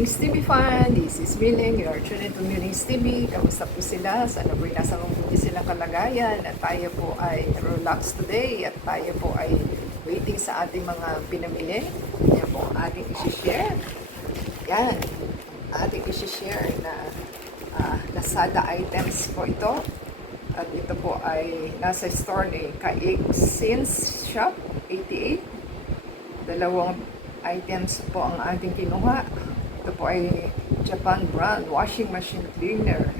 Millings TV fan, this is Milling, you are tuned to Millings TV. Kamusta po sila? Sana po'y nasa mabuti silang kalagayan at tayo po ay relax today at tayo po ay waiting sa ating mga pinamili. Yan po ang ating isi-share. Yan, ating isi-share na Lazada items po ito. At ito po ay nasa store ni Kaixins Shop 88. Dalawang items po ang ating kinuha. Ito po ay Japan brand washing machine cleaner.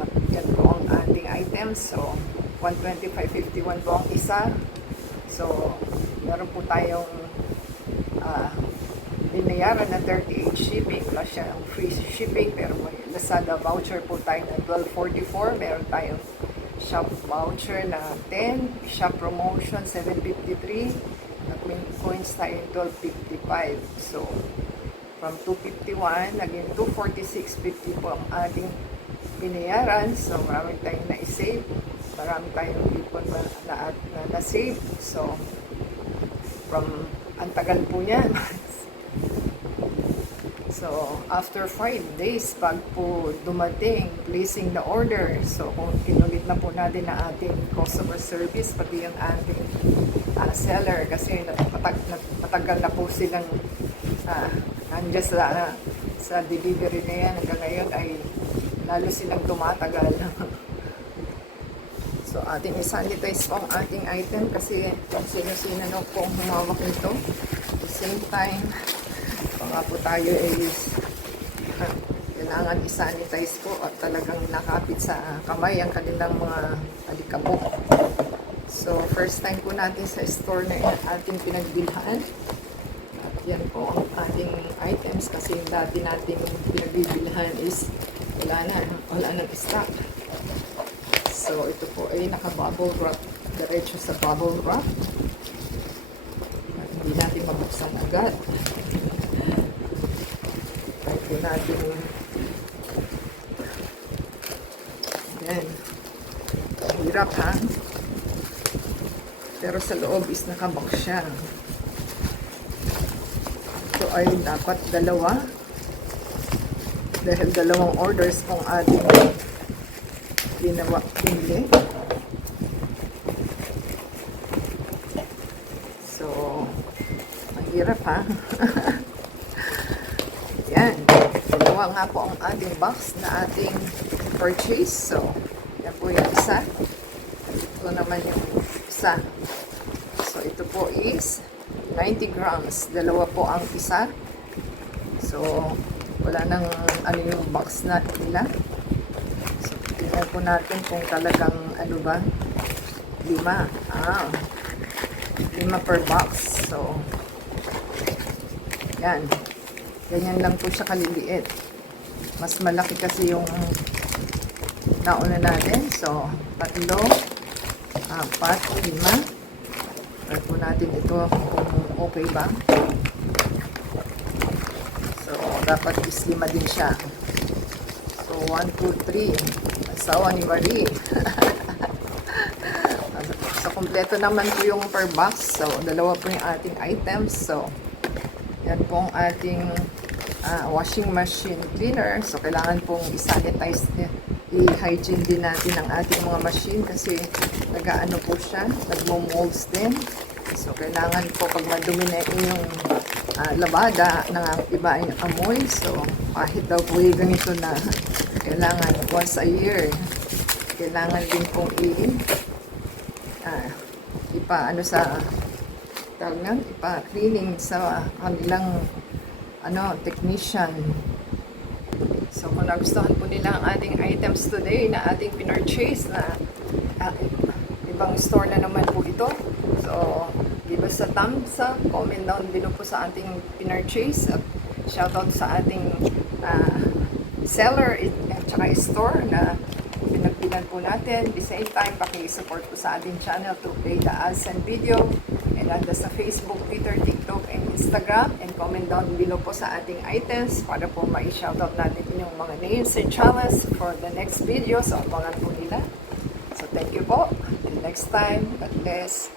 At yan po ang ating items. So, 125.51 po ang isa. So, meron po tayong binayaran na 38 shipping plus siya ang free shipping. Pero may Lazada voucher po tayo na 12.44. Meron tayong shop voucher na 10. Shop promotion 7.53. At may coins tayo 12.55. So, from 2.51, naging 2.46.50 po ang ating binayaran. So, marami tayong na-save. Marami tayong ipon na save. So, from, ang tagal po yan. So, after 5 days, pag po dumating, placing the order. So, kung kinulit na po natin na ating customer service, pati yung ating seller, kasi matagal na po silang nandiyan sa delivery na yan. Hanggang ngayon ay lalo silang tumatagal. So, ating isanitize po ang ating item kasi kung sino-sino na po ang humawak nito. At the same time, mga po tayo is kailangan isanitize po at talagang nakapit sa kamay ang kanilang mga alikabok. So, first time po natin sa store na ating pinagbilhan. At yan po ang ating items kasi yung dati nating pinagbilhan is wala na stock. So, ito po ay naka-bubble wrap. Diretso sa bubble wrap. At hindi natin mabuksan agad. Ito natin yan. Hirap ha? Pero sa loob is nakabox siya. Ito ay dapat dalawa. Dahil dalawang orders kung ating pinili. So, mahirap ha? Yan. Dalawa nga po ang ating box na ating purchase. So, yan po yung isa. Ito naman yung isa. So, ito po is 90 grams. Dalawa po ang isa. So, wala nang ano yung box natin nila. So, tingnan po natin kung talagang ano ba. 5. 5 per box. So, yan. Ganyan lang po siya kaliliit. Mas malaki kasi yung nauna natin. So, 3, 4, 5. Try po natin ito kung okay ba. So, dapat is 5 din siya. So, 1, 2, 3. Asawa ni Marie. So, kompleto naman po yung per box. So, dalawa po yung ating items. So, yan po ang ating washing machine cleaner. So, kailangan pong i-sanitize, i-hygiene din natin ang ating mga machine kasi nag-ano po siya, nagmo-molds din. So, kailangan po pag madumi na yung labada, iba yung amoy. So, kahit daw po yung ganito na kailangan once a year, kailangan din pong ipa-cleaning sa kanilang technician. So, kung nagustuhan po nila ang ating items today na ating pinurchase na ibang store na naman po ito. So, give us a thumbs up, comment down below po sa ating pinurchase at shoutout sa ating seller at saka store na pinagbilan po natin. At the same time, paki-support po sa ating channel to play the ads and video. And anda sa Facebook, Twitter, TikTok, and Instagram. And comment down below po sa ating items para po ma-shoutout natin yung mga names and channels for the next video. So, abangan po nila. So, thank you po. Until next time, God bless.